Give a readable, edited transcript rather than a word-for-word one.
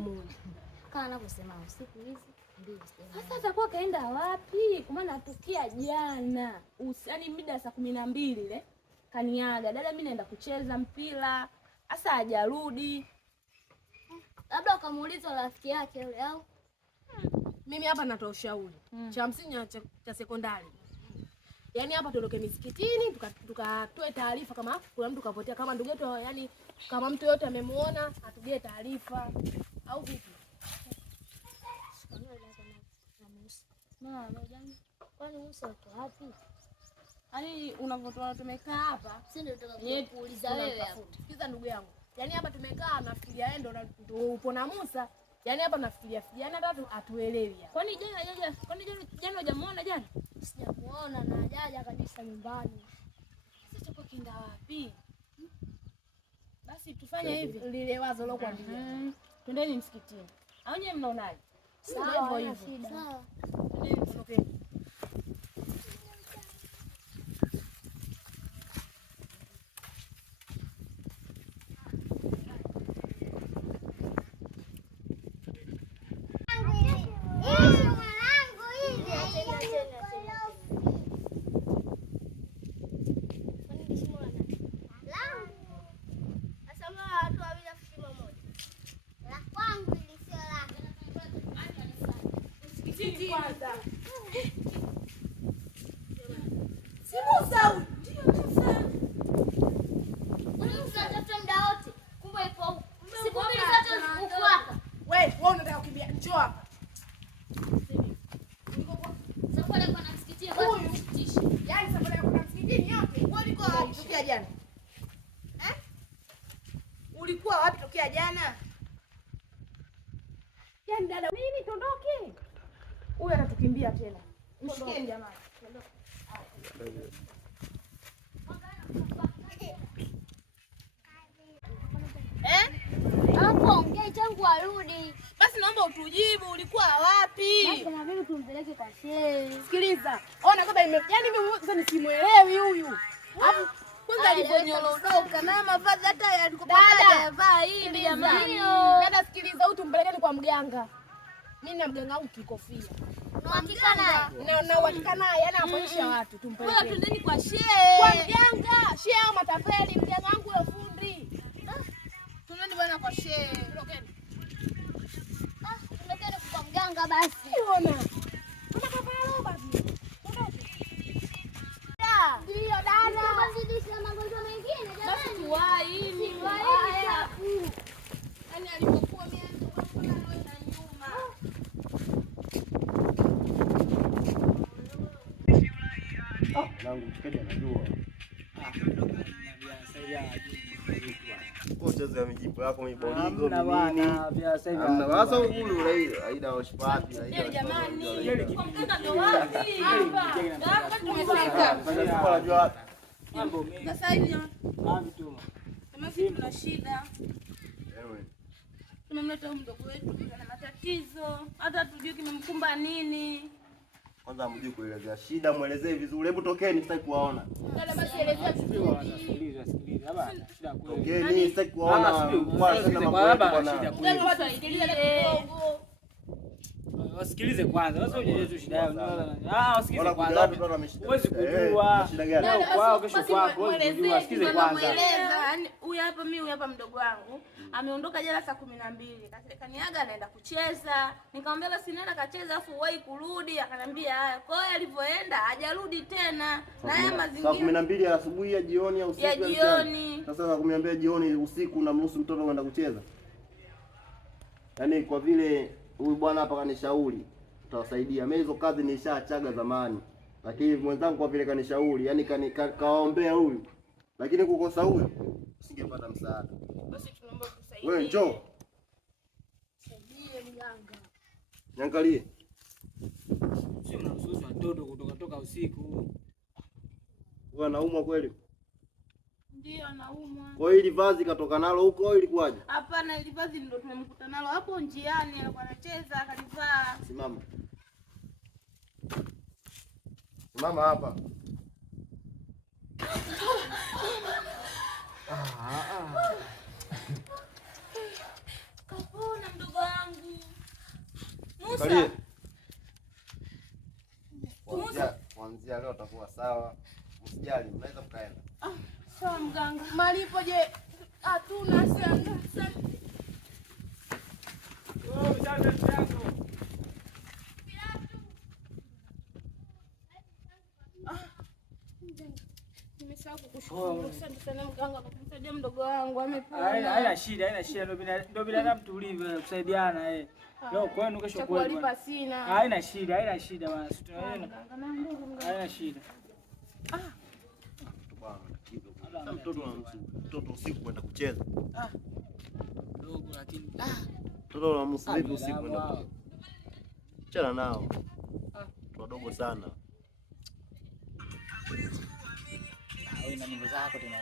sijamuona. Kama anavyosema usiku hizi ndio. Sasa atakuwa kaenda wapi? Kwa maana atukia jana. Yaani mida saa 12 ile kaniaga. Dada mimi naenda kucheza mpira. Sasa hajarudi. Labda ukamuuliza rafiki yake yule au? Mimi hapa natoa ushauri. Cha msingi cha sekondari. Yaani hapa tuondoke misikitini tukatoe taarifa kama kuna mtu kapotea, kama ndugu yetu, yaani kama mtu yote amemuona atugee taarifa au vipi? Kwani Musa uko wapi? Yaani unavyotoa tumekaa hapa, si ndio tunakuuliza wewe hapo. Sikiza ndugu yangu. Yaani hapa tumekaa nafikiria yeye ndo upo na Musa. Yaani hapa nafikiria hata atuelewi. Kwani jana hujamuona jana? Sijamuona na hajaja kabisa nyumbani. Sasa tuko kinda wapi? Basi tufanye hivi. Lile wazo lako kuambia. Twendeni msikitini. Au nyewe mnaonaje? Sawa, hivyo hivyo. Sawa. Twendeni msikitini. Si Musa huyu. Ndio Musa. Musa tafuta muda wote. Kumbe ipo huko. Siku mbili zote uko hapa. Wewe unataka kukimbia? Njoo hapa. Safari kwa na msikitini kwa kusitisha. Yaani safari yako na msikitini yote. Wewe ulikuwa wapi tokea jana? Ulikuwa wapi tokea jana? Yaani dada, nini tondoke? Huyu atatukimbia tena. Mshikeni jamani. Hapo ongea changu arudi. Basi naomba utujibu, ulikuwa wapi? Basi na mimi tumpeleke kwa shehe. Sikiliza. Ona kama yaani mimi sasa nisimuelewi huyu. Alafu kwanza alivyonyorodoka na mavazi hata yalikopata yavaa hivi jamani. Dada sikiliza, huyu tumpelekeni kwa mganga. Mimi na mganga wangu kikofia. Unahakika naye? Na uhakika naye, yana afanyisha watu tumpeleke. Bora twendeni kwa shehe. Kwa mganga, shehe au matapeli, mganga wangu yule fundi. Twendeni bwana kwa shehe. Tumetenda kwa mganga basi. Unaona? Unakapaa roba tu. Ndio dada. Tunazidisha magonjwa mengine jamani. Basi tuwai ni haya. Yaani alipokuwa mimi nilikuwa na nyuma. Langu mshikaji anajua. Ucheze mijipo yako mibolingo nini? Sasa ukulu ile haida washipati haida. Jamani, kwa mganga ndo wapi? Hapa. Hapa tumefika. Unajua mambo mengi. Sasa hivi Mambo tu. kama sisi tuna shida. Ewe. Tumemleta mdogo wetu ana matatizo. Hata tujui kimemkumba nini. Kwanza mjui kuelezea shida, muelezee vizuri. Hebu tokeni, sitaki kuwaona. Dada basi elezea vizuri. Sikiliza. Hapa shida kweli. Tokeni, sitaki kuwaona. Ndio watu wasikilize kidogo. Wasikilize kwanza. Sasa uje tu shida yao. Wasikilize kwanza. Huwezi kujua. Shida gani? Kwao kesho kwako. Wasikilize kwanza. Yaani huyu hapa mimi huyu hapa mdogo wangu ameondoka jana saa 12. Kaniaga anaenda kucheza. Nikamwambia basi nenda kacheza afu uwahi kurudi. Akaniambia haya. Kwa hiyo alivyoenda hajarudi tena. Na haya mazingira. Saa 12 asubuhi ya jioni au usiku ya jioni. Sasa saa 12 jioni usiku unamruhusu mtoto kwenda kucheza? Yaani kwa vile huyu bwana hapa kanishauri tutawasaidia. Mimi hizo kazi nishaachaga zamani. Lakini mwenzangu kwa vile kanishauri, yani kawaombea huyu. Lakini kukosa huyu usingepata msaada. Basi tunaomba tusaidie. Wewe njoo. Saidie mganga. Niangalie. Sio mnaruhusu watoto kutoka usiku. Wewe anaumwa kweli? Ndio anaumwa. Kwa hiyo hili vazi katoka nalo huko au ilikuwaje? Hapana, hili vazi ndio tumemkuta nalo hapo njiani, alikuwa anacheza akalivaa. Simama. Simama hapa. Kapona mdogo wangu. Musa. Kuanzia leo utakuwa sawa. Msijali, mnaweza mkaenda. Sawa mganga. Malipo je? Hatuna sana. Nimesahau kukushukuru. Asante sana mganga kwa kumsaidia mdogo wangu amepona. Haina shida, ndio binadamu tulivyo kusaidiana Leo kwenu kesho kwenu. Kulipa sina. Haina shida bwana. Haina shida. Bwana, mtoto usiku kwenda kucheza. Dogo lakini Mtoto unamruhusu vipi usiku kwenda kucheza? Chana nao. Wadogo sana. Wewe na mambo zako tena.